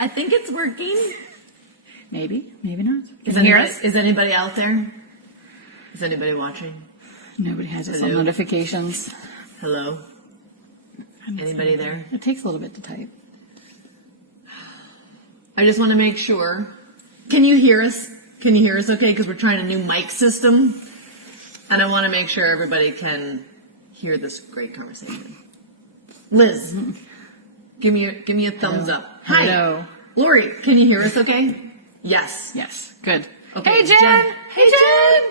I think it's working. Maybe, maybe not. Is anybody out there? Is anybody watching? Nobody has its own notifications. Hello? Anybody there? It takes a little bit to type. I just want to make sure. Can you hear us? Can you hear us okay? Because we're trying a new mic system. And I want to make sure everybody can hear this great conversation. Liz, give me a thumbs up. Hi. Hello. Lori, can you hear us okay? Yes. Yes. Good. Okay, Hey, Jen. Hey, Jen.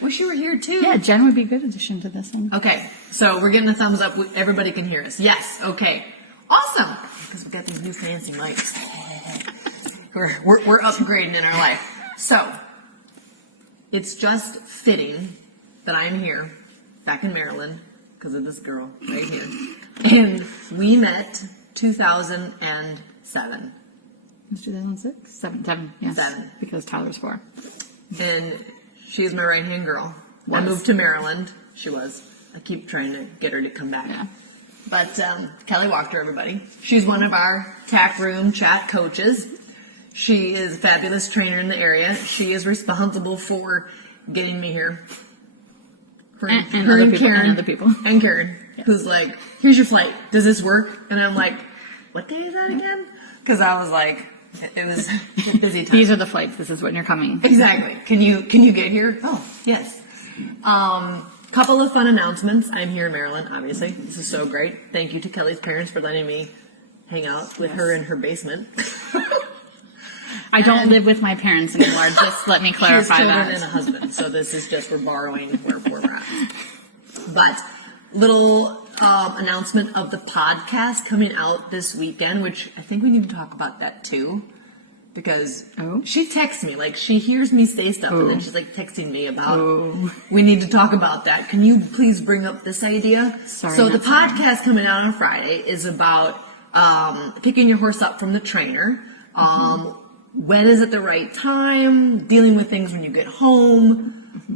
Wish you were here too. Yeah, Jen would be a good addition to this one. Okay, so we're getting a thumbs up. Everybody can hear us. Yes. Okay. Awesome. Because we got these new fancy mics. We're upgrading in our life. So it's just fitting that I'm here, back in Maryland, because of this girl right here. And we met 2007. It was 2006? Seven, yes. 7. Because Tyler's 4. And she's my right-hand girl. I moved to Maryland. She was. I keep trying to get her to come back. Yeah. But Kelley Wachter, everybody. She's one of our Tack Room Chat coaches. She is a fabulous trainer in the area. She is responsible for getting me here. And other people. And Karen, yes. Who's like, here's your flight. Does this work? And I'm like, what day is that again? Because I was like, it was a busy time. These are the flights. This is when you're coming. Exactly. Can you get here? Oh, yes. Couple of fun announcements. I'm here in Maryland, obviously. This is so great. Thank you to Kelley's parents for letting me hang out with her in her basement. I don't live with my parents anymore. Just let me clarify she has that. children and a husband, so this is just we're borrowing where we're at. But little announcement of the podcast coming out this weekend, which I think we need to talk about that too, because she texts me, like she hears me say stuff and then she's like texting me about we need to talk about that. Can you please bring up this idea? So the podcast coming out on Friday is about picking your horse up from the trainer. When is it the right time? Dealing with things when you get home.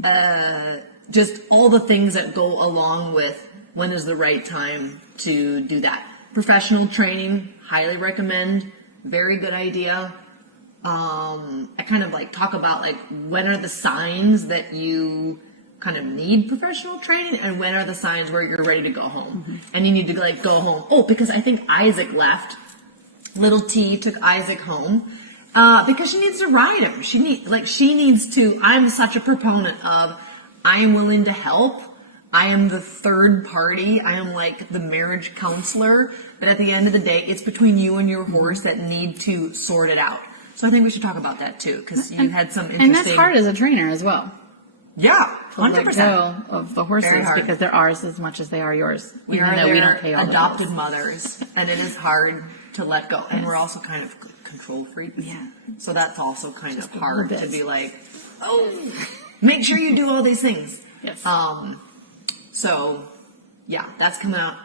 Just all the things that go along with when is the right time to do that. Professional training, highly recommend. Very good idea. I kind of like talk about like when are the signs that you kind of need professional training and when are the signs where you're ready to go home and you need to like go home. Oh, because I think Isaac left. Little T took Isaac home. Because she needs to ride him. She needs to, I'm such a proponent of, I am willing to help. I am the third party. I am like the marriage counselor. But at the end of the day, it's between you and your horse that need to sort it out. So I think we should talk about that too, because you had some interesting. And that's hard as a trainer as well. Yeah, 100%. To let go of the horses because they're ours as much as they are yours. We are their adopted mothers, and it is hard to let go. And we're also kind of control freaks. Yeah. So that's also kind of hard to be like, make sure you do all these things. Yes. So, yeah, that's coming out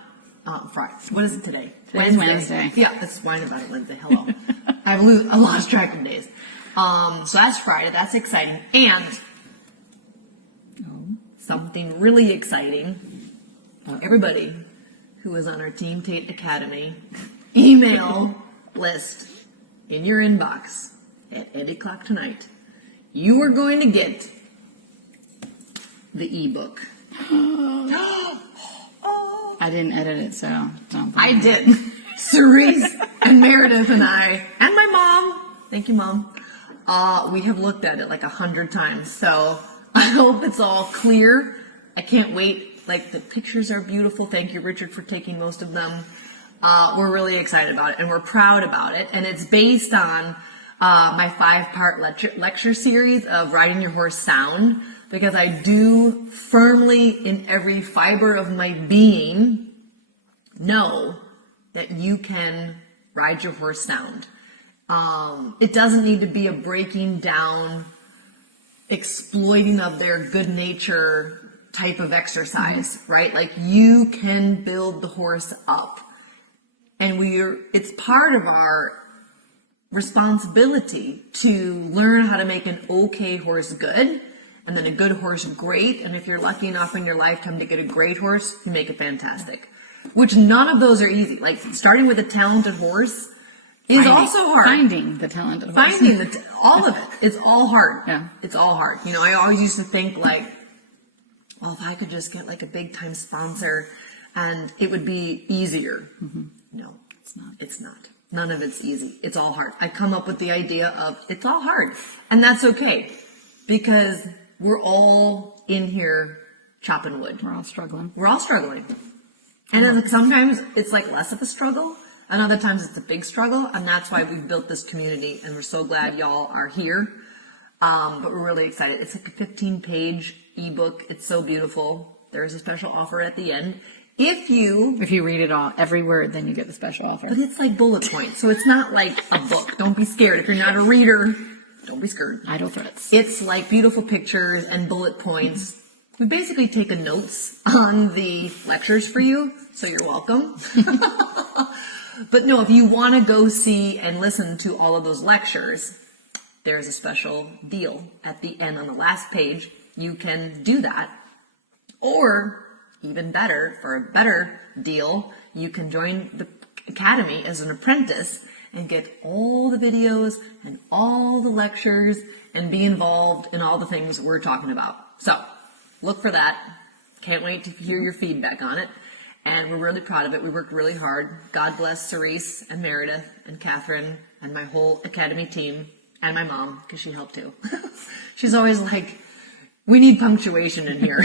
Friday. What is it today? Today's Wednesday. Yeah, it's Wine About It Wednesday. Hello. I lost track of days. So that's Friday. That's exciting. And something really exciting. Everybody who is on our Team Tate Academy email list in your inbox at 8 o'clock tonight, you are going to get the ebook. I didn't edit it, so don't. I did. Cerise and Meredith and I, and my mom, thank you, Mom, we have looked at it like 100 times. So I hope it's all clear. I can't wait. Like, the pictures are beautiful. Thank you, Richard, for taking most of them. We're really excited about it, and we're proud about it. And it's based on my 5-part lecture series of Riding Your Horse Sound, because I do firmly in every fiber of my being know that you can ride your horse sound. It doesn't need to be a breaking down, exploiting of their good nature type of exercise, right? Like, you can build the horse up. And it's part of our responsibility to learn how to make an okay horse good, and then a good horse great. And if you're lucky enough in your lifetime to get a great horse, you make it fantastic. Which none of those are easy. Like, starting with a talented horse is also hard. Finding the talented horse. Finding all of it. It's all hard. Yeah. It's all hard. You know, I always used to think like, well, if I could just get like a big time sponsor and it would be easier. No, It's not. it's not. None of it's easy. It's all hard. I come up with the idea of it's all hard. And that's okay because we're all in here chopping wood. We're all struggling. We're all struggling. And then sometimes it's like less of a struggle. And other times it's a big struggle. And that's why we've built this community. And we're so glad y'all are here. But we're really excited. It's like a 15-page ebook. It's so beautiful. There's a special offer at the end. If you read it all, every word, then you get the special offer. But it's like bullet points. So it's not like a book. Don't be scared. If you're not a reader, don't be scared. Idle threats. It's like beautiful pictures and bullet points. We basically take notes on the lectures for you, so you're welcome. But no, if you want to go see and listen to all of those lectures, there's a special deal at the end on the last page. You can do that. Or, even better, for a better deal, you can join the academy as an apprentice and get all the videos and all the lectures and be involved in all the things we're talking about. So, look for that. Can't wait to hear your feedback on it. And we're really proud of it. We worked really hard. God bless Cerise and Meredith and Catherine and my whole academy team and my mom, because she helped too. She's always like, we need punctuation in here.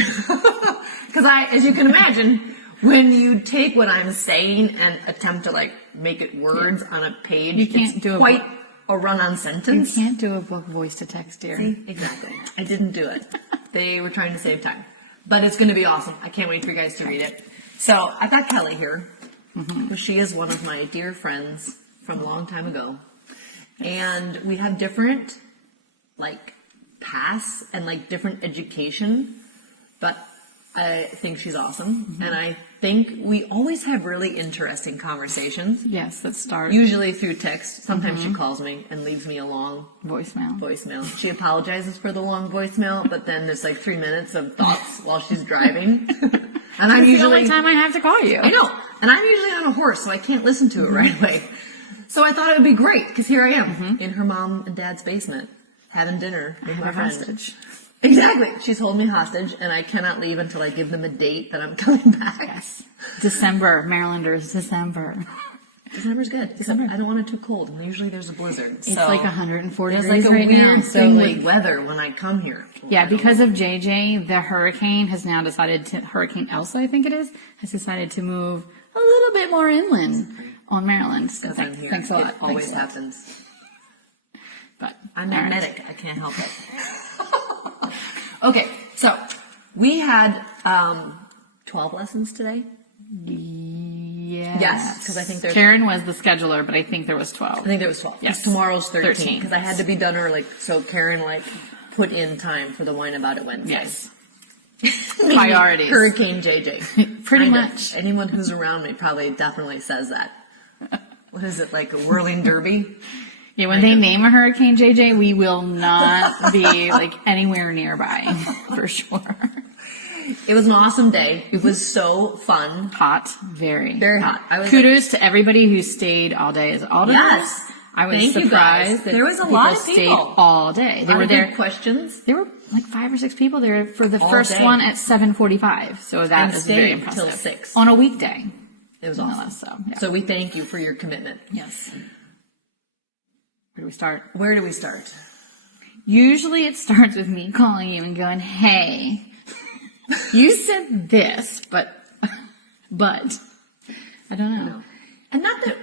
Because as you can imagine, when you take what I'm saying and attempt to like make it words on a page, You can't it's do quite a run-on sentence. You can't do a book voice to text, dear. See? Exactly. I didn't do it. They were trying to save time. But it's going to be awesome. I can't wait for you guys to read it. So I've got Kelley here. Because she is one of my dear friends from a long time ago. And we have different, like, paths and, like, different education. But I think she's awesome. And I think we always have really interesting conversations. Yes, let's start. Usually through text. Sometimes she calls me and leaves me a long Voicemail. She apologizes for the long voicemail, but then there's like 3 minutes of thoughts while she's driving. And I'm It's usually the only time I have to call you. I know. And I'm usually on a horse, so I can't listen to it right away. So I thought it would be great, because here I am in her mom and dad's basement having dinner with my friend. Hostage. Exactly. She's holding me hostage, and I cannot leave until I give them a date that I'm coming back. Yes. December, Marylanders, December. December's good. December. I don't want it too cold, and usually there's a blizzard. It's like 140 there's degrees like a right weird now. So thing like, with weather when I come here. yeah, because of JJ, the hurricane has now decided to, Hurricane Elsa, I think it is, has decided to move a little bit more inland on Maryland. So Because I'm here. thanks a lot. It always Thanks a lot. happens. But I'm Aaron, magnetic. I can't help it. Okay, so we had 12 lessons today. Yes. Because I think there's. Karen was the scheduler, but I think there was I 12. think there was 12. Yes. 'Cause tomorrow's 13. 13. Because I had to be done early, so Karen put in time for the Wine About It Wednesday. Yes. Priorities. Hurricane JJ. Pretty Kind of. much. Anyone who's around me probably definitely says that. What is it, like a whirling derby? Yeah, when they name a Hurricane JJ, we will not be like anywhere nearby, for sure. It was an awesome day. It was so fun. Hot, very hot. I was Kudos to everybody who stayed all day. Is it all day? Yes. I was Thank you, guys. surprised that There was a lot of stayed people. all day. They A lot were of there. good questions. There were like 5 or 6 people there for the All first day. one at 7:45. So that And is very stayed impressive. till 6. On a weekday. It was Nonetheless, awesome. so, yeah. So we thank you for your commitment. Yes. Where do we start? Where do we start? Usually it starts with me calling you and going, hey, you said this, but I don't know. And not that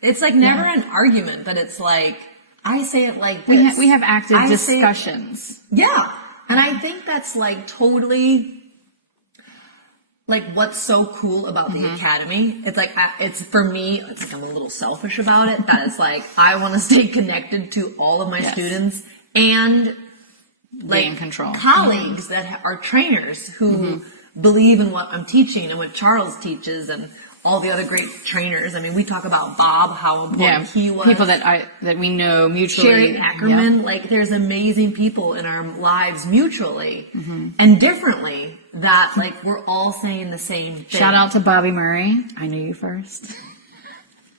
it's like never an argument, but it's like I say it like this. We have active I say it- discussions. Yeah. And I think that's like totally like what's so cool about the academy. It's like it's for me, it's like I'm a little selfish about it. That it's like I want to stay connected to all of my Yes. students and like in control. colleagues that are trainers who believe in what I'm teaching and what Charles teaches and all the other great trainers. I mean, we talk about Bob, how important he was. People that we know mutually. Sherry Ackerman, like there's amazing people in our lives mutually and differently that like we're all saying the same thing. Shout out to Bobby Murray. I knew you first.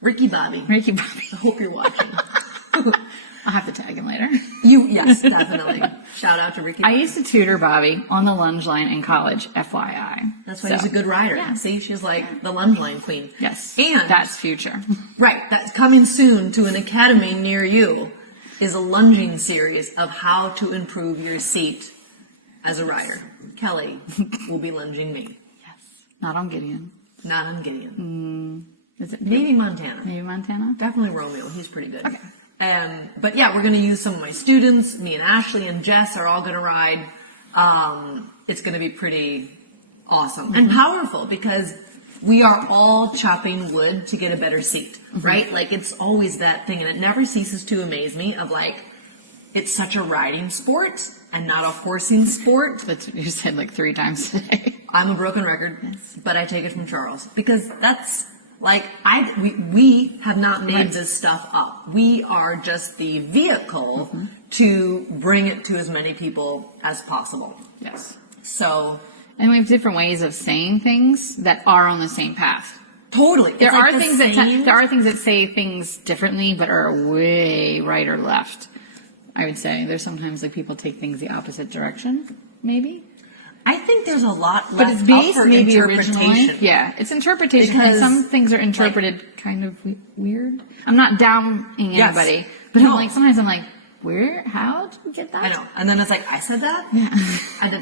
Ricky Bobby. Ricky Bobby. I hope you're watching. I'll have to tag him later. Yes, definitely. Shout out to Ricky I Bobby. used to tutor Bobby on the lunge line in college, FYI. That's why he's a good rider. Yeah. See, she's like the lunge line queen. Yes. And that's future. right, that's coming soon to an academy near you is a lunging series of how to improve your seat as a rider. Kelley will be lunging me. Yes. Not on Gideon. Not on Gideon. Is it Maybe Montana. maybe Montana? Definitely Romeo. He's pretty good. Okay. But yeah, we're going to use some of my students. Me and Ashley and Jess are all going to ride. It's going to be pretty awesome and powerful because we are all chopping wood to get a better seat, right? Like it's always that thing, and it never ceases to amaze me of like, it's such a riding sport and not a horsing sport. That's what you said like 3 times today. I'm a broken record, but I take it from Charles because that's like we have not made this stuff up. We are just the vehicle to bring it to as many people as possible. Yes. So And we have different ways of saying things that are on the same path. totally, There It's like are the things same- there are things that say things differently, but are way right or left. I would say there's sometimes like people take things the opposite direction, maybe. I think there's a lot left But it's based up for maybe originally. interpretation. Yeah, it's interpretation. Because, and some things are interpreted kind of weird. I'm not downing Yes. anybody, but No. I'm like sometimes I'm like, where? How did you get that? I know, and then it's like I said that. Yeah.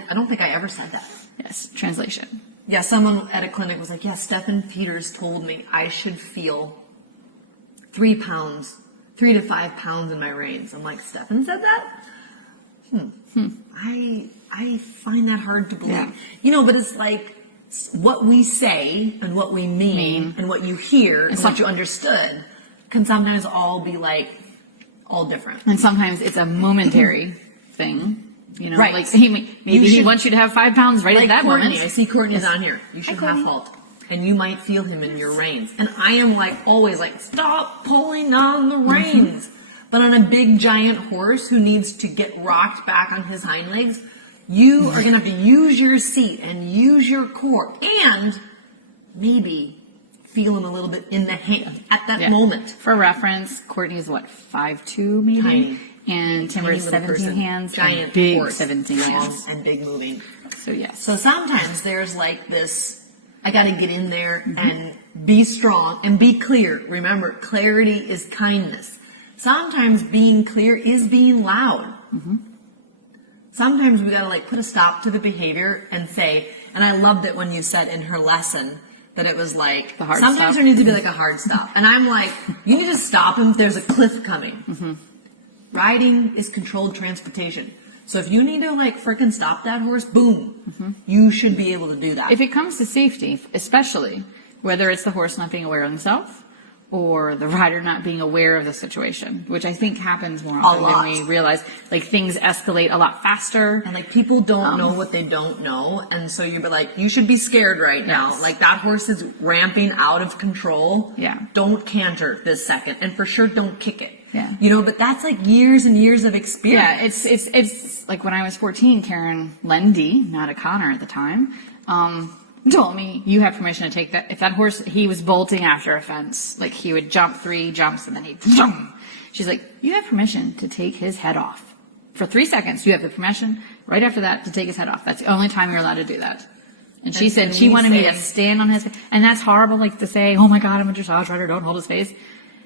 I don't think I ever said that. Yes. Translation. Yeah, someone at a clinic was like, yeah, Stephen Peters told me I should feel 3 to 5 pounds in my reins. I'm like, Stephen said that? I find that hard to believe. Yeah. You know, but it's like what we say and what we mean and what you hear and what you understood can sometimes all be like all different. And sometimes it's a momentary thing. You know, Right. like maybe he wants you to have 5 pounds right Like at that Courtney, moment. I see Courtney's on here. You should have Courtney. halt. And you might feel him in your reins. And I am like always like, stop pulling on the reins. But on a big giant horse who needs to get rocked back on his hind legs, you are going to have to use your seat and use your core and maybe feel him a little bit in the hand at that Yeah. moment. For reference, Courtney is what, 5'2" maybe? Tiny. And Timber's Tiny little 17 person, hands, giant and big horse, 17 long hands. and big moving. So yes. So sometimes there's like this, I got to get in there and be strong and be clear. Remember, clarity is kindness. Sometimes being clear is being loud. Sometimes we got to like put a stop to the behavior and say, and I loved it when you said in her lesson that it was like, The hard sometimes stop. there needs to be like a hard stop. And I'm like, you need to stop him if there's a cliff coming. Riding is controlled transportation. So if you need to like frickin' stop that horse, boom, you should be able to do that. If it comes to safety, especially, whether it's the horse not being aware of himself or the rider not being aware of the situation, which I think happens more often lot. than we realize, like things escalate a lot faster. And like people don't know what they don't know, and so you'd be like, you should be scared right now. Yes. Like that horse is ramping out of control. Yeah. Don't canter this second, and for sure don't kick it. Yeah. You know, but that's like years and years of experience. Yeah, it's like when I was 14, Karen Lendy, not a Connor at the time, told me you have permission to take that. If that horse, he was bolting after a fence, like he would jump 3 jumps and then he'd jump. She's like, you have permission to take his head off. For 3 seconds, you have the permission right after that to take his head off. That's the only time you're allowed to do that. And she said she wanted me to stand on his, and that's horrible, like to say, oh my God, I'm a dressage rider, don't hold his face.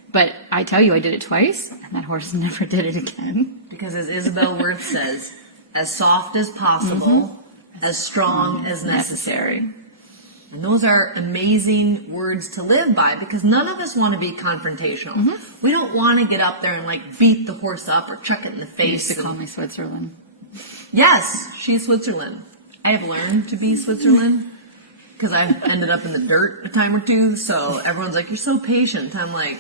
But I tell you, I did it twice, and that horse never did it again. Because as Isabel Worth says, as soft as possible, as strong as necessary. And those are amazing words to live by because none of us want to be confrontational. We don't want to get up there and like beat the horse up or chuck it in the They face. used to call me Switzerland. Yes, she's Switzerland. I have learned to be Switzerland because I've ended up in the dirt a time or two. So everyone's like, you're so patient. I'm like,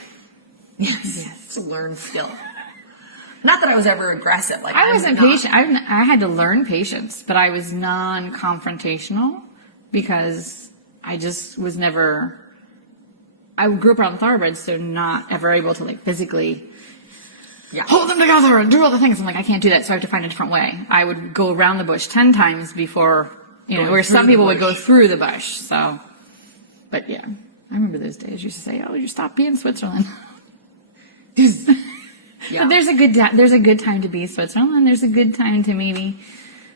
yes, it's a learned skill. Not that I was ever aggressive. Like I wasn't patient. I had to learn patience, but I was non-confrontational because I just was never. I grew up around thoroughbreds, so not ever able to like physically hold them together and do all the things. I'm like, I can't do that, so I have to find a different way. I would go around the bush 10 times before, where some people would go through the bush. So, but yeah. I remember those days. You used to say, "Oh, you stop being Switzerland." Yeah. But there's a good time to be Switzerland. There's a good time to maybe,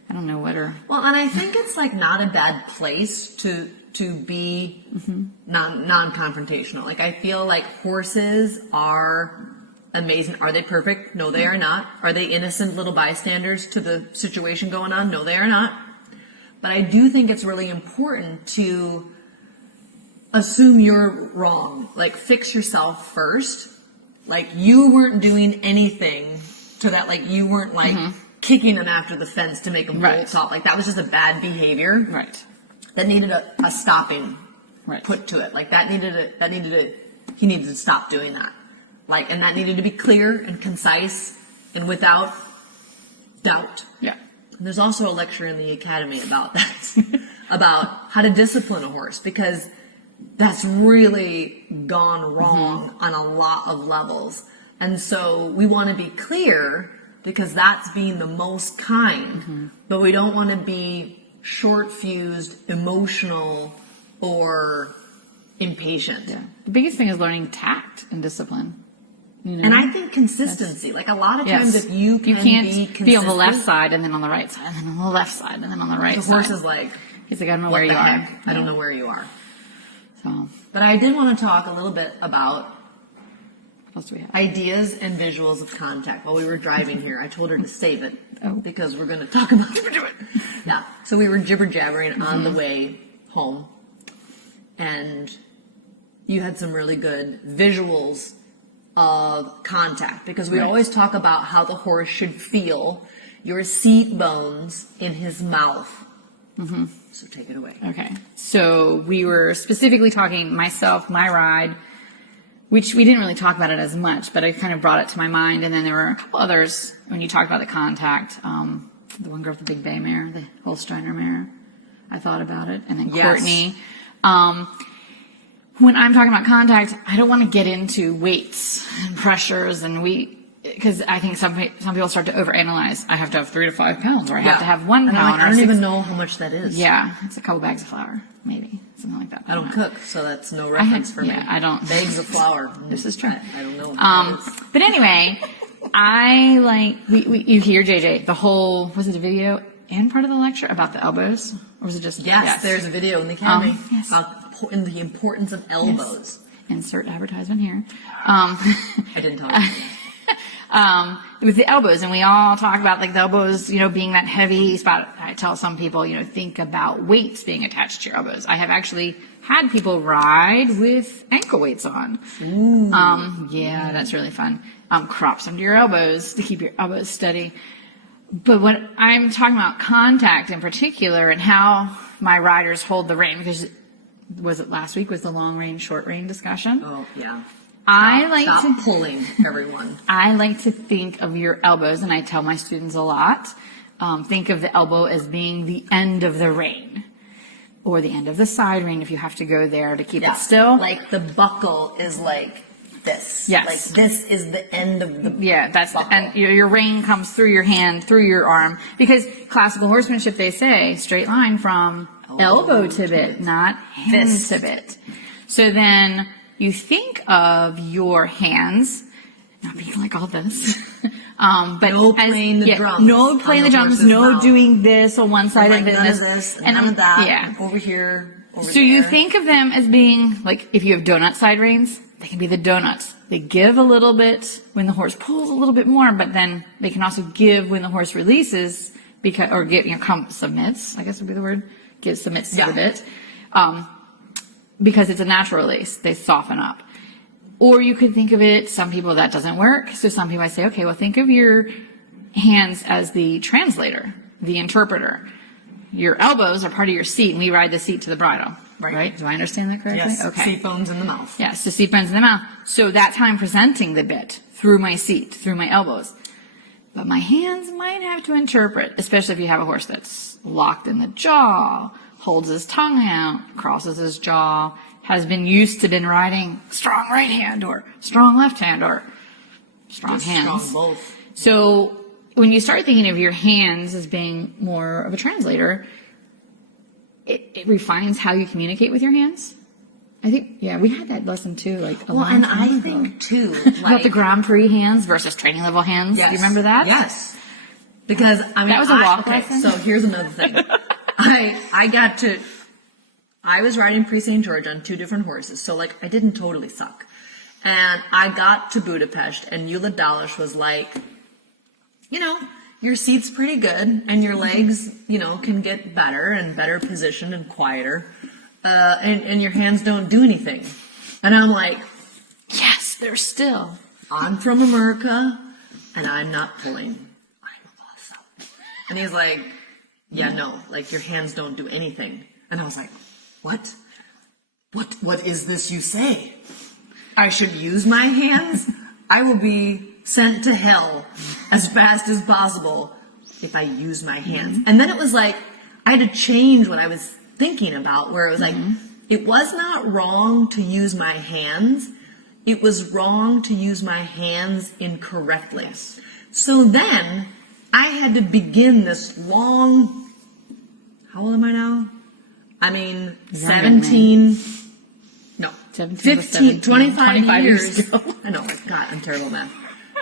I don't know what or. Well, and I think it's like not a bad place to be non-confrontational. Like I feel like horses are amazing. Are they perfect? No, they are not. Are they innocent little bystanders to the situation going on? No, they are not. But I do think it's really important to assume you're wrong. Like fix yourself first. Like you weren't doing anything to that. Like you weren't like kicking them after the fence to make them bolt off. Like that was just a bad behavior. Right. That needed a stopping Right. put to it. Like he needed to stop doing that. Like, and that needed to be clear and concise and without doubt. Yeah. And there's also a lecture in the academy about that, about how to discipline a horse, because that's really gone wrong on a lot of levels. And so we want to be clear because that's being the most kind, but we don't want to be short-fused, emotional, or impatient. Yeah. The biggest thing is learning tact and discipline. You know? And I think consistency. Like a lot of times, if you can't be consistent, be on the left side and then on the right side and then on the left side and then on the right the side. horse is like, He's like, I don't know what where the you heck? are. I don't know where you are. So, But I did want to talk a little bit about what else do we have? ideas and visuals of contact. While we were driving here, I told her to save it Oh. because we're going to talk about it. Yeah. So we were jibber jabbering on the way home, and you had some really good visuals of contact, because we always talk about how the horse should feel your seat bones in his mouth. So take it away. Okay. So we were specifically talking, myself, my ride, which we didn't really talk about it as much, but I kind of brought it to my mind. And then there were a couple others when you talked about the contact. The one girl with the big bay mare, the Holsteiner mare. I thought about it. And then Courtney. When I'm talking about contact, I don't want to get into weights and pressures and because I think some people start to overanalyze. I have to have 3 to 5 pounds, or I have to have 1 And I'm pound. like, I don't even know how much that is. Yeah, it's a couple bags of flour, maybe something like that. I don't know. cook, so that's no reference for me. Yeah, I don't. Bags of flour. This is true. I don't know what that is. But anyway, I like you hear JJ the whole, was it a video and part of the lecture about the elbows, or was it just Yes, there's a video in the academy yes. about in the importance of elbows. Insert advertisement here. I didn't tell you. With the elbows, and we all talk about like the elbows, being that heavy spot. I tell some people, think about weights being attached to your elbows. I have actually had people ride with ankle weights on. Yeah, that's really fun. Crops under your elbows to keep your elbows steady. But when I'm talking about contact in particular and how my riders hold the rein, because was it last week was the long rein, short rein discussion? Oh, yeah. Stop pulling, everyone. I like to think of your elbows, and I tell my students a lot, think of the elbow as being the end of the rein, or the end of the side rein if you have to go there to keep it still. Like the buckle is like this. Yes. Like this is the end of the that's buckle. and your rein comes through your hand, through your arm, because classical horsemanship, they say straight line from elbow to bit, not hand to bit. So then you think of your hands not being like all this, but no playing the drums. No playing the drums. No doing this on one side and and none of this, and none of that. Yeah. Over here. Over So there. you think of them as being like, if you have donut side reins, they can be the donuts. They give a little bit when the horse pulls a little bit more, but then they can also give when the horse releases, submits, I guess would be the word. Submits to the bit, because it's a natural release. They soften up. Or you could think of it, some people that doesn't work. So some people I say, okay, well, think of your hands as the translator, the interpreter. Your elbows are part of your seat, and we ride the seat to the bridle. Right? Do I understand that correctly? Yes. Okay. Seat bones in the mouth. Yes, the seat bones in the mouth. So that's how I'm presenting the bit, through my seat, through my elbows. But my hands might have to interpret, especially if you have a horse that's locked in the jaw, holds his tongue out, crosses his jaw, has been riding strong right hand or strong left hand or strong hands. Strong both. So when you start thinking of your hands as being more of a translator, it refines how you communicate with your hands. I think, yeah, we had that lesson too, like a Well, long and time I ago. think too, About the Grand Prix hands versus training level hands. Yes. Do you remember that? Yes. Because I mean, That was a walk okay, lesson? so here's another thing. I was riding Prix St. George on 2 different horses, so like I didn't totally suck. And I got to Budapest, and Eula Dalish was like, you know, your seat's pretty good, and your legs, you know, can get better and better positioned and quieter, and your hands don't do anything. And I'm like, Yes, they're still. I'm from America, and I'm not pulling. I'm awesome. And he's like, yeah, no, like your hands don't do anything. And I was like, what? What is this you say? I should use my hands? I will be sent to hell as fast as possible if I use my hands. And then it was like, I had to change what I was thinking about, where it was like, it was not wrong to use my hands. It was wrong to use my hands incorrectly. So then I had to begin this long, how old am I now? I mean, 17, no, 17 was 15, 25 25 years years ago. I know, God, I'm terrible at math.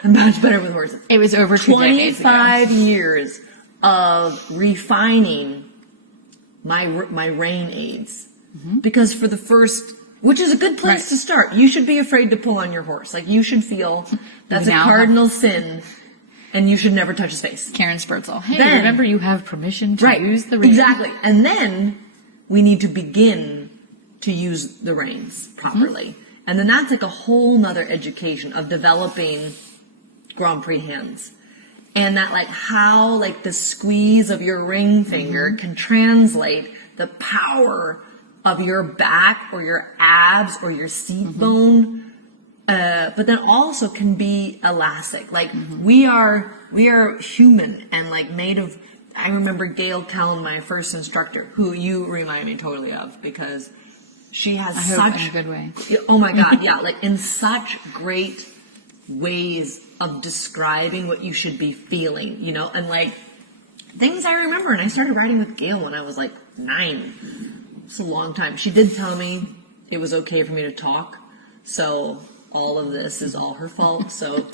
I'm much better with horses. It was over 2 decades ago. 25 years of refining my rein aids. Because for the first, which is a good place Right. to start. You should be afraid to pull on your horse. Like you should feel that's a now cardinal sin and you should never touch his face. Karen Spurzel. Hey, Then- remember you have permission to Right. use the rein. Exactly. And then we need to begin to use the reins properly. And then that's like a whole nother education of developing Grand Prix hands. And that like how like the squeeze of your ring finger can translate the power of your back or your abs or your seat bone. But then also can be elastic. Like we are human and like made of. I remember Gail Kelley, my first instructor, who you remind me totally of because she has I hope such in a good way. Oh my God, yeah, like in such great ways of describing what you should be feeling, you know, and like things I remember. And I started riding with Gail when I was like 9. It's a long time. She did tell me it was okay for me to talk, so all of this is all her fault. So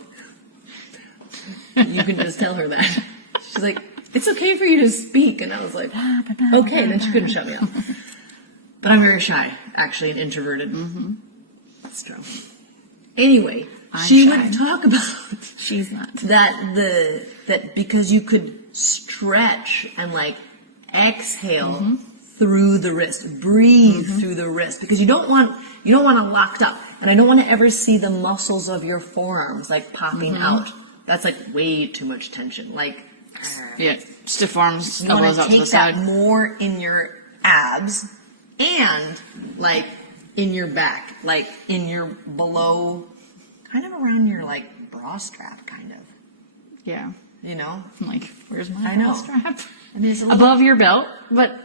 you can just tell her that. She's like, it's okay for you to speak, and I was like, okay. And then she couldn't shut me up. But I'm very shy, actually, and introverted. That's true. Anyway, she shy. would talk about She's not. that because you could stretch and like exhale through the wrist, breathe through the wrist, because you don't want it locked up, and I don't want to ever see the muscles of your forearms like popping out. That's like way too much tension. Like Yeah, stiff arms, you want elbows to out to take the that side. more in your abs and like in your back, like in your below, kind of around your like bra strap, kind of. Yeah. You know, I'm like, where's my I know. belt strap? and there's a little, Above your belt, but,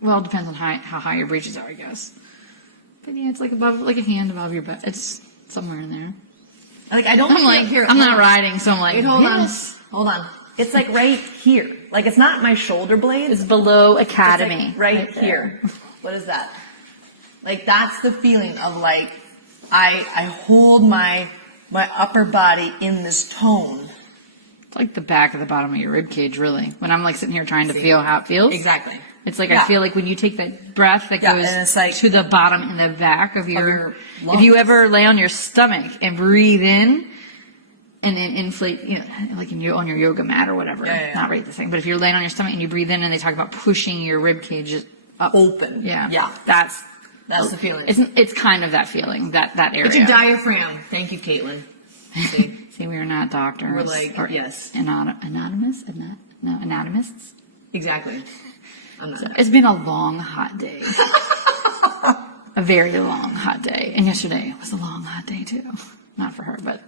well, it depends on how high your breeches are, I guess. But yeah, it's like above, like a hand above your belt. It's somewhere in there. like I don't I'm feel- like, here. I'm hold not on. riding, so I'm like, Wait, hold yes. on, hold on. It's like right here. Like it's not my shoulder blades. It's below It's Academy. like right there. here. What is that? Like that's the feeling of like I hold my upper body in this tone. It's like the back of the bottom of your rib cage, really. When I'm like sitting here trying to feel how it feels. Exactly. It's like Yeah. I feel like when you take that breath that Yeah, goes and it's like- to the bottom and the back of your your if you lungs. ever lay on your stomach and breathe in and then inflate, you know, like on your yoga mat or whatever. Yeah. Not right the same, but if you're laying on your stomach and you breathe in and they talk about pushing your rib cage up. Open. Yeah. Yeah. That's That's the feeling. it's kind of that feeling, that area. It's your diaphragm. Thank you, Caitlin. See? See, we are not doctors. We're like, or yes. Anonymous? No, anatomists. Exactly. I'm not. It's been a long, hot day. A very long, hot day. And yesterday was a long, hot day, too. Not for her, but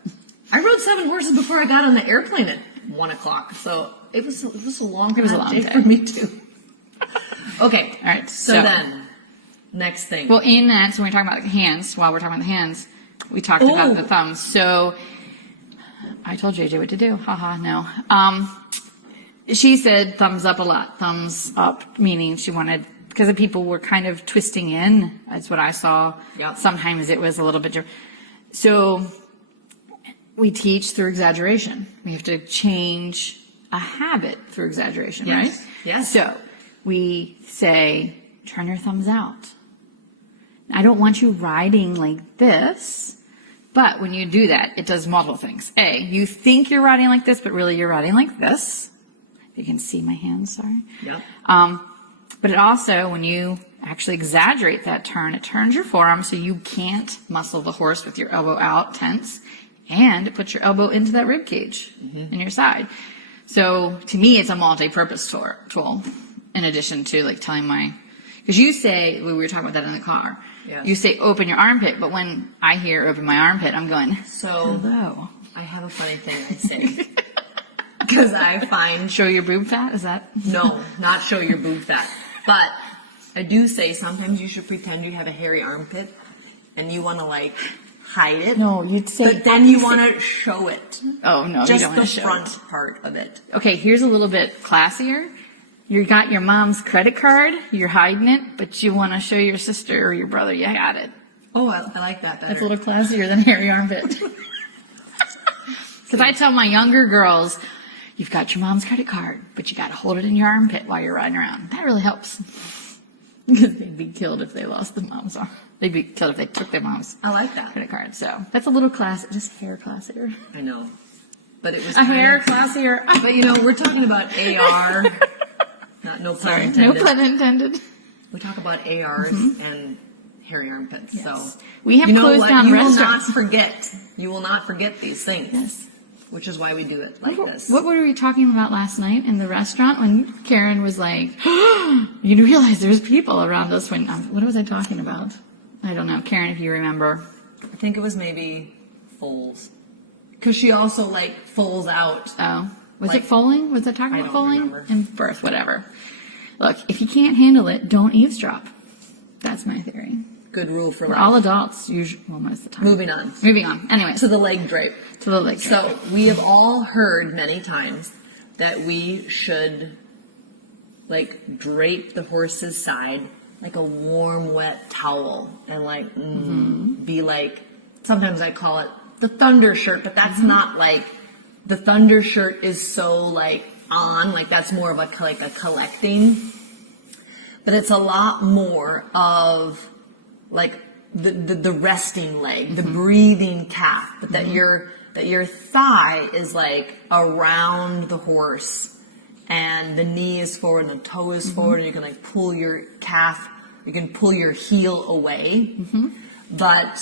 I rode 7 horses before I got on the airplane at 1 o'clock, so it was a long, was a hot long day day. for me too. Okay. All right, So so- then, next thing. well, in that, so when we're talking about the hands, while we're talking about the hands, we talked about the thumbs. So I told JJ what to do. Haha, no. She said thumbs up a lot. Thumbs up, meaning she wanted because the people were kind of twisting in. That's what I saw. Yep. Sometimes it was a little bit different. So we teach through exaggeration. We have to change a habit through exaggeration, Yes. right? Yes. So we say, turn your thumbs out. I don't want you riding like this, but when you do that, it does multiple things. A, you think you're riding like this, but really you're riding like this. If you can see my hands, sorry. Yep. But it also, when you actually exaggerate that turn, it turns your forearm so you can't muscle the horse with your elbow out, tense, and it puts your elbow into that rib cage in your side. So to me, it's a multi-purpose tool in addition to like telling because you say, we were talking about that in the car, you say open your armpit, but when I hear open my armpit, I'm going, So hello. I have a funny thing I say. Because I find... Show your boob fat, is that? No, not show your boob fat. But I do say sometimes you should pretend you have a hairy armpit and you want to like hide it. No, you'd say... But then you want to show it. Oh, no, you Just don't want the to show front it. part of it. Okay, here's a little bit classier. You got your mom's credit card, you're hiding it, but you want to show your sister or your brother you had it. Oh, I like that better. That's a little classier than hairy armpit. Because I tell my younger girls, you've got your mom's credit card, but you got to hold it in your armpit while you're riding around. That really helps. Because they'd be killed if they lost the mom's arm. They'd be killed if they took their mom's I like that. credit card. So that's a little just hair classier. I know. But it was A hair classier. But you know, we're talking about AR. No pun Sorry, intended. no pun intended. We talk about ARs and hairy armpits. Yes. So We have you know closed what? down You restaurants. You will not forget these things. Yes. Which is why we do it like this. What were we talking about last night in the restaurant when Karen was like, you realize there's people around us when, what was I talking about? I don't know. Karen, if you remember. I think it was maybe foals. Because she also like foals out. Oh, was Like, it foaling? Was it talking I about don't foaling? remember. And birth, whatever. Look, if you can't handle it, don't eavesdrop. That's my theory. Good rule for We're life. all adults, usually, well, most of the time. Moving on. Moving on. Anyways, To the leg drape. to the leg. So we have all heard many times that we should like drape the horse's side like a warm, wet towel and like be like, sometimes I call it the thunder shirt, but that's not like, the thunder shirt is so like on, like that's more of a collecting, but it's a lot more of like the resting leg, the breathing calf, but that your thigh is like around the horse and the knee is forward and the toe is forward and you can like pull your calf, you can pull your heel away. But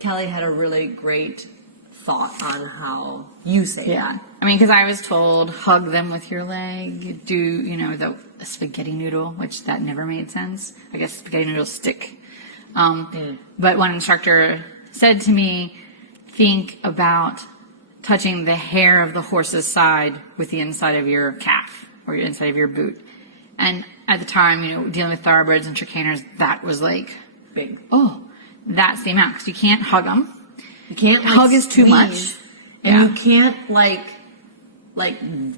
Kelley had a really great thought on how you say that. I mean, because I was told, hug them with your leg, do, the spaghetti noodle, which that never made sense. I guess spaghetti noodles stick. But one instructor said to me, think about touching the hair of the horse's side with the inside of your calf or your inside of your boot. And at the time, dealing with thoroughbreds and chicaners, that was like, Big. oh, that's the amount. Because you can't hug them. You can't like, Hug is too much. squeeze, and you can't like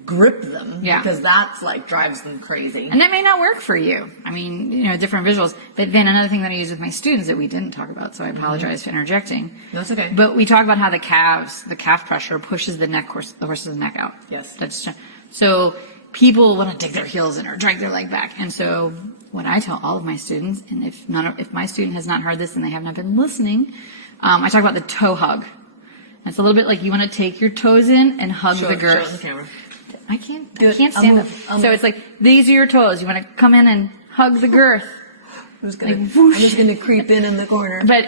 grip them because that's like drives them crazy. And that may not work for you. I mean, different visuals. But then another thing that I use with my students that we didn't talk about, so I apologize for interjecting. That's okay. But we talk about how the calf pressure pushes the horse's neck out. Yes. So people want to dig their heels in or drag their leg back. And so what I tell all of my students, and if my student has not heard this and they have not been listening, I talk about the toe hug. It's a little bit like you want to take your toes in and hug the girth. Show it on the camera. I can't Do it. stand I'll up. move. So it's like, these are your toes. You want to come in and hug the girth. I'm just gonna creep in the corner. But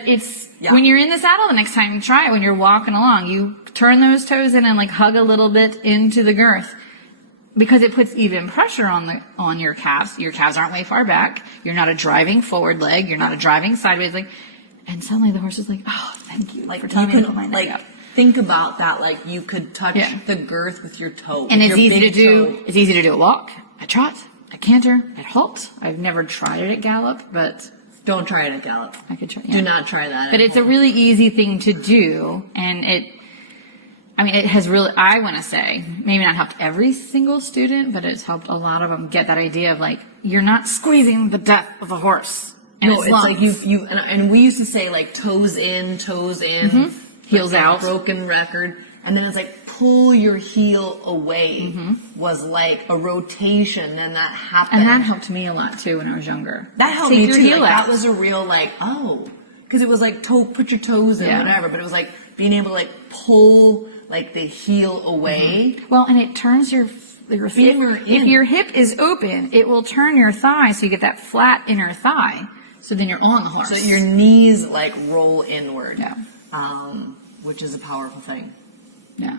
when you're in the saddle the next time you try it, when you're walking along, you turn those toes in and like hug a little bit into the girth. Because it puts even pressure on your calves. Your calves aren't way far back. You're not a driving forward leg. You're not a driving sideways leg. And suddenly the horse is like, oh, thank you for telling me to put my neck up. Think about that, like you could touch the girth with your toe. And with it's your easy to big do. toe. It's easy to do a walk, a trot, a canter, a halt. I've never tried it at gallop, but Don't try it at gallop. I could try. Do not try that. But it's a really easy thing to do, and I mean, it has really, I want to say, maybe not helped every single student, but it's helped a lot of them get that idea of like, you're not squeezing the death of a horse. And No, it's like and we used to say like toes in, heels out, broken record, and then it's like pull your heel away was like a rotation. Then that happened, and that helped me a lot too when I was younger. That helped Take me your too. heel Like, out. that was a real like because it was like put your toes in, whatever. But it was like being able to like pull like the heel away. Well, and it turns your Femur in. if your hip is open, it will turn your thigh so you get that flat inner thigh. So then you're on the horse. So your knees like roll inward. Yeah. Which is a powerful thing. Yeah.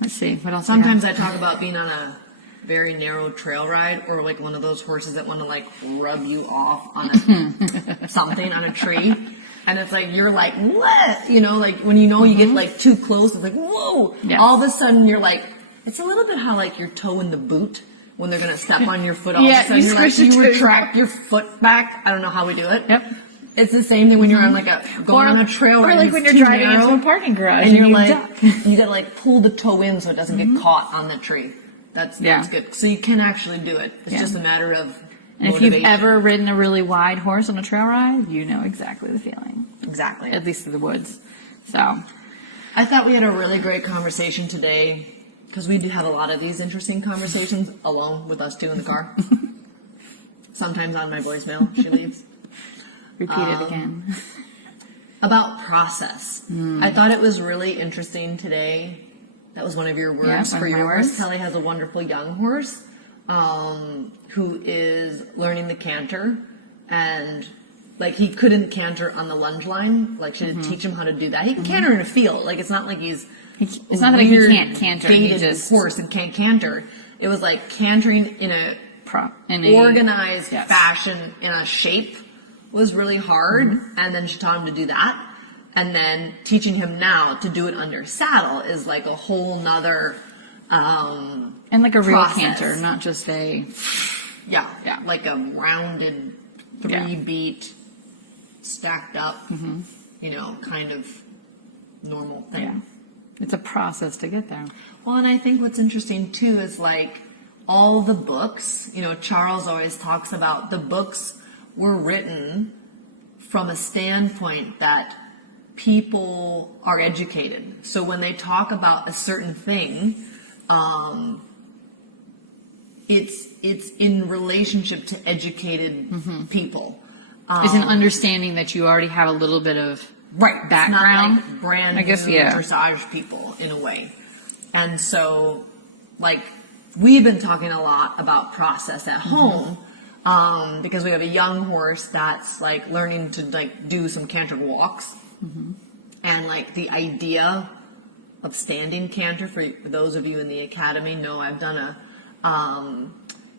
Let's see. What else? Sometimes I talk about being on a very narrow trail ride or like one of those horses that want to like rub you off on something on a tree. And it's like, you're like, what? You know, like when you get like too close, it's like, whoa. Yes. All of a sudden you're like, it's a little bit how like your toe in the boot when they're going to step on your foot. All of a sudden you're like, you retract your foot back. I don't know how we do it. Yep. It's the same thing when you're on like on a trail ride. Or like when you're driving into a parking garage and you're you like, duck. you gotta like pull the toe in so it doesn't get caught on the tree. That's good. So you can actually do it. It's just a matter of And if motivation. you've ever ridden a really wide horse on a trail ride, you know exactly the feeling. Exactly. At least in the woods. So I thought we had a really great conversation today because we do have a lot of these interesting conversations alone with us two in the car. Sometimes on my voicemail, she leaves. repeat it again. About process. I thought it was really interesting today. That was one of your words for your horse. Kelley has a wonderful young horse who is learning the canter, and like he couldn't canter on the lunge line. Like she did teach him how to do that. He can canter in a field. Like it's not like it's not that he can't canter. He just horse and can't canter. It was like cantering in a organized fashion in a shape was really hard, and then she taught him to do that. And then teaching him now to do it under saddle is like a whole nother and like a real canter, not just a like a rounded 3-beat stacked up, kind of normal thing. Yeah. It's a process to get there. Well, and I think what's interesting too is like all the books, Charles always talks about the books were written from a standpoint that people are educated. So when they talk about a certain thing, it's in relationship to educated people. It's an understanding that you already have a little bit of background. It's not like brand new dressage people in a way. And so, like, we've been talking a lot about process at home. Because we have a young horse that's like learning to like do some canter walks, and like the idea of standing canter for those of you in the academy know I've done a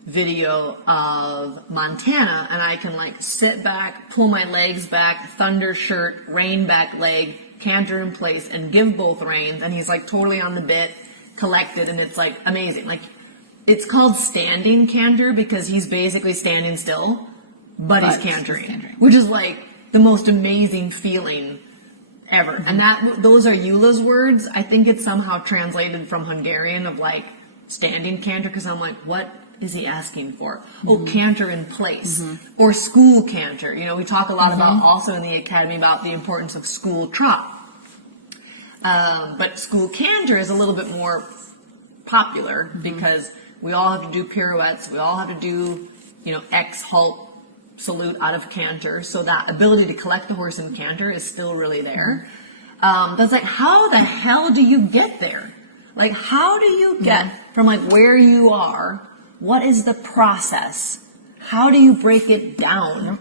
video of Montana, and I can like sit back, pull my legs back, thunder shirt, rein back leg, canter in place, and give both reins, and he's like totally on the bit, collected, and it's like amazing. Like it's called standing canter because he's basically standing still, but he's cantering, which is like the most amazing feeling ever. And those are Eula's words. I think it's somehow translated from Hungarian of like standing canter, because I'm like, what is he asking for? Oh, canter in place or school canter. We talk a lot about also in the academy about the importance of school trot. But school canter is a little bit more popular because we all have to do pirouettes. We all have to do, X halt salute out of canter. So that ability to collect the horse in canter is still really there. That's like, how the hell do you get there? Like, how do you get from like where you are? What is the process? How do you break it down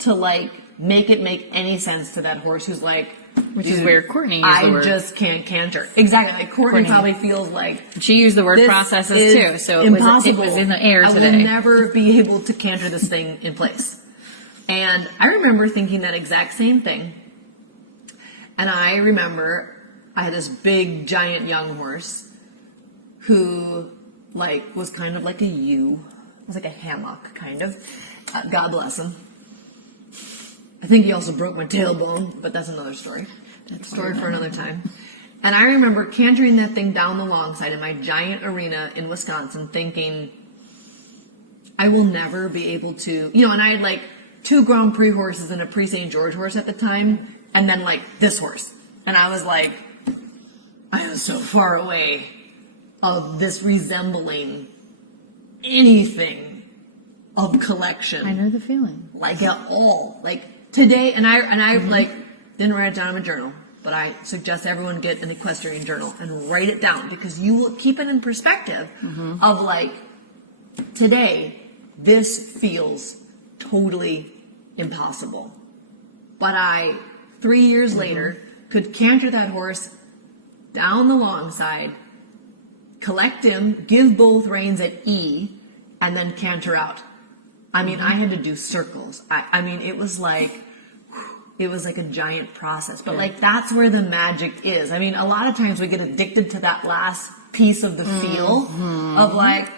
to like make it make any sense to that horse who's like, which is where Courtney used the word. I just can't canter. Exactly. Like Courtney probably feels like she used the word processes too, so it was in the air today. I will never be able to canter this thing in place. And I remember thinking that exact same thing. And I remember I had this big, giant young horse who like was kind of like a U. It was like a hammock, kind of. God bless him. I think he also broke my tailbone, but that's another story. That's a story for another time. And I remember cantering that thing down the long side in my giant arena in Wisconsin thinking, I will never be able to, and I had like 2 Grand Prix horses and a Prix St. George horse at the time, and then like this horse. And I was like, I was so far away of this resembling anything of collection. I know the feeling. Like at all. Like today, and I like didn't write it down in my journal, but I suggest everyone get an equestrian journal and write it down because you will keep it in perspective of like today, this feels totally impossible. But I, 3 years later, could canter that horse down the long side, collect him, give both reins at E, and then canter out. I mean, I had to do circles. I mean, it was like a giant process. But like, that's where the magic is. I mean, a lot of times we get addicted to that last piece of the feel of like,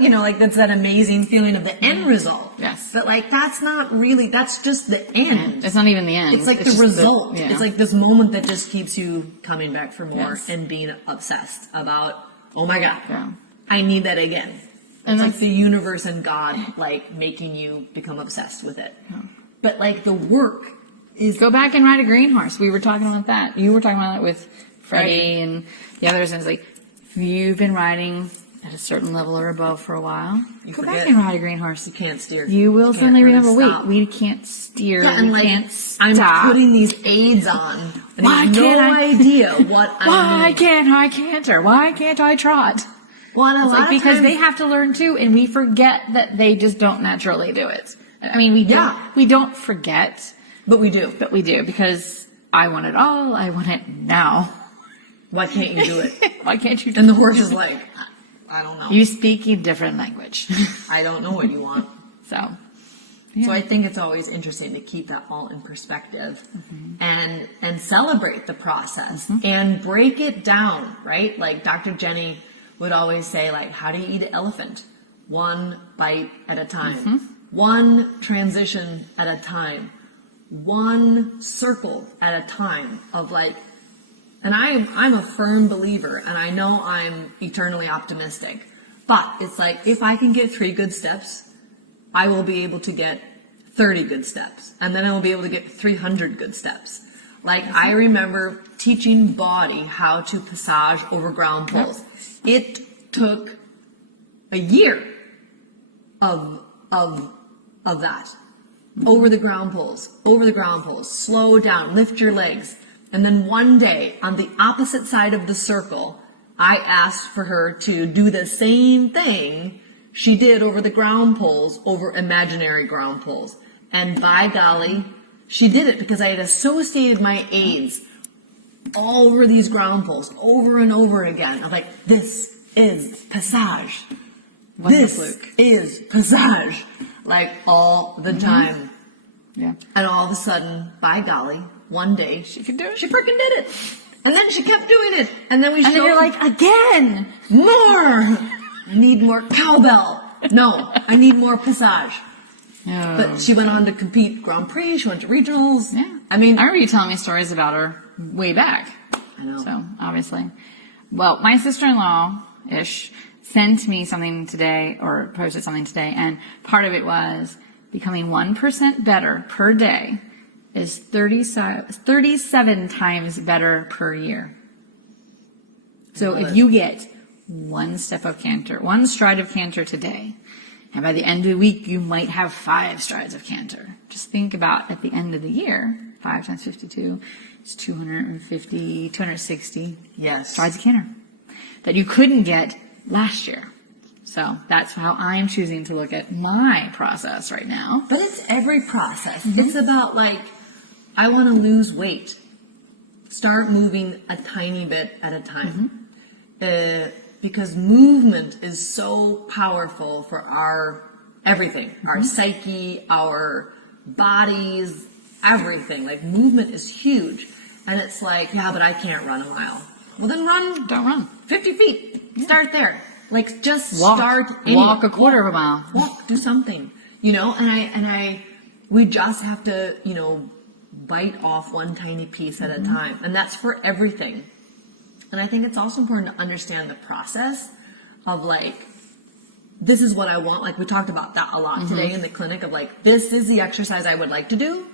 like that's that amazing feeling of the end result. Yes. But like, that's not really, that's just the end. It's not even the end. It's like the just result. yeah. It's like this moment that just keeps you coming back for more Yes. and being obsessed about, oh my God, Yeah. I need that again. And It's like the universe and God like making you become obsessed with it. Yeah. But like the work is Go back and ride a green horse. We were talking about that. You were talking about it with Freddie Right. and the others. And it's like, if you've been riding at a certain level or above for a while, You go forget. back and ride a green horse. you can't steer. You will can't suddenly really remember, stop. wait, we can't steer. Yeah, and we like can't I'm stop. putting these aids on and Why I have no can't I- idea what I'm Why doing. can't I canter? Why can't I trot? Well, and a It's lot like, of because times, they have to learn too, and we forget that they just don't naturally do it. I mean, Yeah. we don't forget, but we do. but we do because I want it all. I want it now. Why can't you do it? Why can't you? And the horse is like, I don't know. You speak a different language. I don't know what you want. So, So I think it's always interesting to keep that all in perspective and celebrate the process and break it down, right? Like Dr. Jenny would always say, like, how do you eat an elephant? One bite at a time, one transition at a time, one circle at a time of like, and I'm a firm believer and I know I'm eternally optimistic, but it's like, if I can get 3 good steps, I will be able to get 30 good steps. And then I will be able to get 300 good steps. Like I remember teaching Bawdy how to passage over ground poles. It took a year of that. Over the ground poles, slow down, lift your legs. And then one day on the opposite side of the circle, I asked for her to do the same thing she did over the ground poles, over imaginary ground poles. And by golly, she did it because I had associated my aids all over these ground poles over and over again. I'm like, this is passage. This is passage. Like all the time. yeah. And all of a sudden, by golly, one day, She could do it. she freaking did it. And then she kept doing it. And then we And then showed you're like, again. more. I need more cowbell. No, I need more passage. Oh. But she went on to compete Grand Prix. She went to regionals. Yeah. I mean, I remember you telling me stories about her way back. I know. So, obviously. Well, my sister-in-law-ish sent me something today, or posted something today, and part of it was becoming 1% better per day is 37 times better per year. So Love if it. you get one step of canter, one stride of canter today, and by the end of the week, you might have 5 strides of canter. Just think about at the end of the year, 5 times 52 is 250, 260 yes. strides of canter that you couldn't get last year. So that's how I'm choosing to look at my process right now. But it's every process. It's about like, I want to lose weight. Start moving a tiny bit at a time. Because movement is so powerful for our everything, our psyche, our bodies, everything. Like movement is huge. And it's like, yeah, but I can't run a mile. Well, then run Don't run. 50 feet. Start there. Like just Walk. start. Walk a quarter of a mile. Walk. Do something. And we just have to, bite off one tiny piece at a time. And that's for everything. And I think it's also important to understand the process of like, this is what I want. Like we talked about that a lot today in the clinic of like, this is the exercise I would like to do.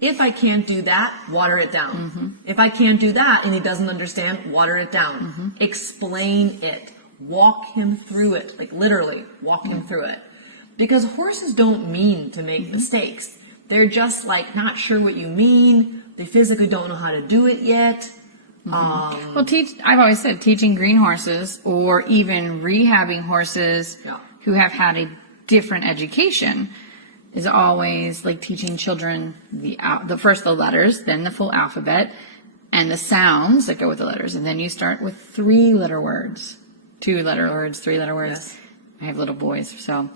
If I can't do that, water it down. If I can't do that and he doesn't understand, water it down. Explain it. Walk him through it. Like literally walk him through it. Because horses don't mean to make mistakes. They're just like not sure what you mean. They physically don't know how to do it yet. Well, I've always said teaching green horses or even rehabbing horses who have had a different education is always like teaching children the first the letters, then the full alphabet, and the sounds that go with the letters. And then you start with 3-letter words, 2-letter words, 3-letter words. Yes. I have little boys, so.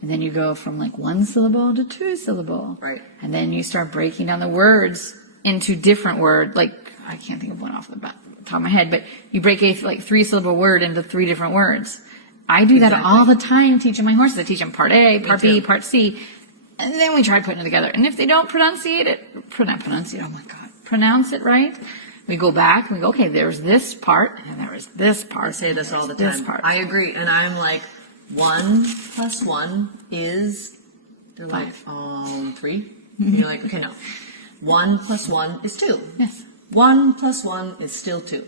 And then you go from like 1 syllable to 2 syllable. Right. And then you start breaking down the words into different words. Like, I can't think of one off the top of my head, but you break a like 3-syllable word into 3 different words. I do that all the time teaching my horses. I teach them part A, part B, part C. And then we try putting it together. And if they don't pronounce it right, we go back and we go, okay, there's this part and there is this part. I say this all the time. I agree. And I'm like, 1 + 1 is, they're like, 3. And you're like, okay, no. 1 + 1 is 2. Yes. 1 + 1 is still 2.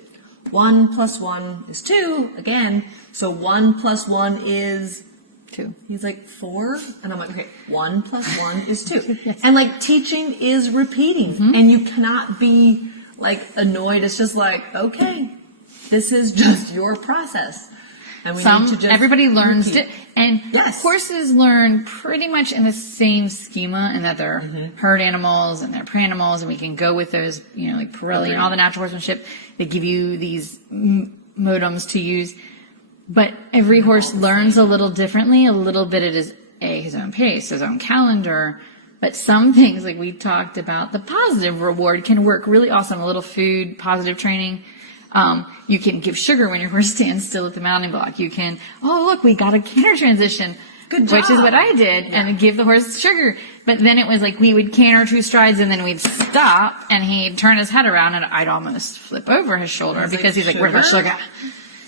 1 + 1 is 2 again. So 1 + 1 is 2. He's like 4, and I'm like, okay, 1 + 1 is 2. Yes. And like teaching is repeating, and you cannot be like annoyed. It's just like, okay, this is just your process, and we need to just everybody learns it, and yes. Horses learn pretty much in the same schema, in that they're herd animals and they're prey animals, and we can go with those, like Pirelli and all the natural horsemanship. They give you these modems to use. But every horse learns a little differently. A little bit it is his own pace, his own calendar. But some things, like we talked about, the positive reward can work really awesome. A little food, positive training. You can give sugar when your horse stands still at the mounting block. You can, look, we got a canter transition. Good job. Which is what I did, and give the horse sugar. But then it was like we would canter 2 strides, and then we'd stop, and he'd turn his head around, and I'd almost flip over his shoulder because he's like, where's my sugar?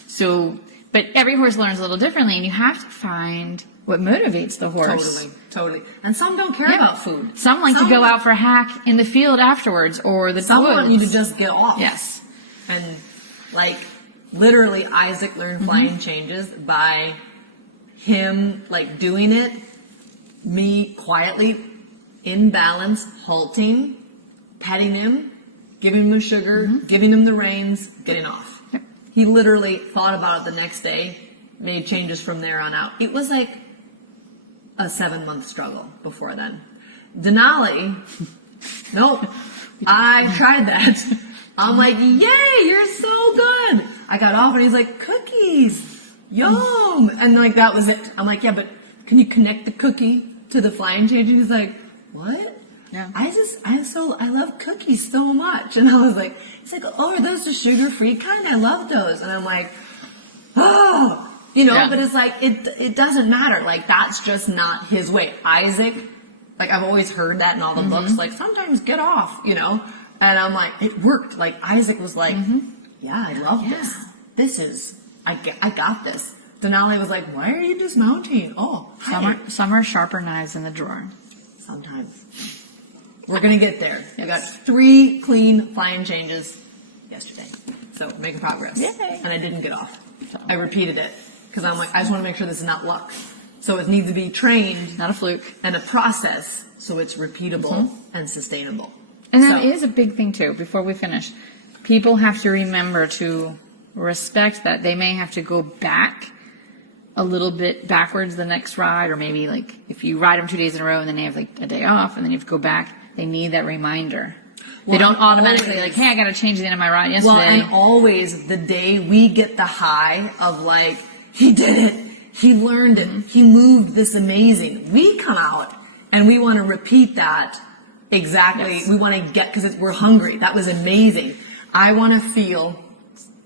So... But every horse learns a little differently, and you have to find what motivates the horse. Totally. And some don't care about food. Some like to go out for a hack in the field afterwards, or the some woods. Want you to just get off. Yes. And like literally, Isaac learned flying changes by him like doing it, me quietly in balance, halting, petting him, giving him sugar, giving him the reins, getting off. He literally thought about it the next day, made changes from there on out. It was like a 7-month struggle before then. Denali, nope. I tried that. I'm like, yay, you're so good. I got off and he's like, cookies, yum. And like, that was it. I'm like, yeah, but can you connect the cookie to the flying change? And he's like, what? Yeah. I love cookies so much. And I was like, it's like, are those the sugar-free kind? I love those. And I'm like, but it's like, it doesn't matter. Like, that's just not his way. Isaac, like, I've always heard that in all the books, like, sometimes get off, And I'm like, it worked. Like, Isaac was like, yeah, I love this. This is, I got this. Denali was like, why are you dismounting? Oh, Some are sharper knives in the drawer. Sometimes. We're going to get there. I got 3 clean flying changes yesterday. So making progress. Yay. And I didn't get off. I repeated it because I'm like, I just want to make sure this is not luck. So it needs to be trained. Not a fluke. And a process so it's repeatable and sustainable. And that is a big thing too, before we finish. People have to remember to respect that they may have to go back a little bit backwards the next ride, or maybe like if you ride them 2 days in a row and then they have like a day off and then you have to go back. They need that reminder. They don't automatically like, hey, I got to change the end of my ride yesterday. Well, and always the day we get the high of like, he did it. He learned it. He moved this amazing. We come out and we want to repeat that exactly. Yes. We want to get, because we're hungry. That was amazing. I want to feel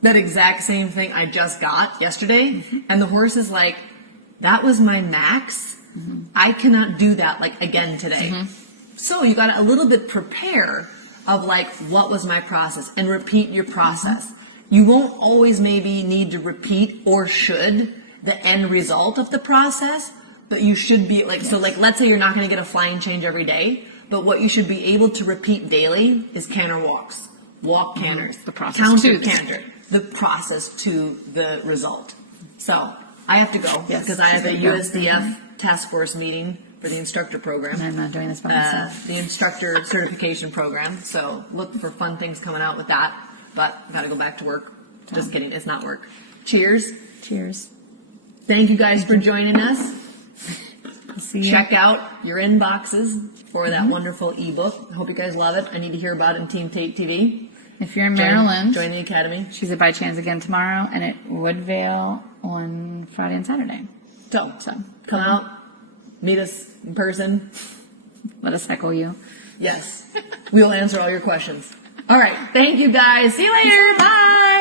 that exact same thing I just got yesterday. And the horse is like, that was my max. I cannot do that like again today. So you got to a little bit prepare of like, what was my process, and repeat your process. You won't always maybe need to repeat or should the end result of the process, but you should be like, so like, let's say you're not going to get a flying change every day, but what you should be able to repeat daily is canter walks, walk canters, The process counter to canter, the process to the result. So I have to go Yes, because I have a she's gotta go. USDF task force meeting for the instructor program. And I'm not doing this by myself. The instructor certification program. So look for fun things coming out with that. But got to go back to work. Just kidding. It's not work. Cheers. Cheers. Thank you guys for joining us. See you. Check out your inboxes for that wonderful ebook. I hope you guys love it. I need to hear about it in Team Tate TV. If you're in Maryland, Join the academy. she's at By Chance again tomorrow, and at Woodvale on Friday and Saturday. So So come out, meet us in person. let us heckle you. Yes. We will answer all your questions. All right. Thank you guys. See you later. Bye.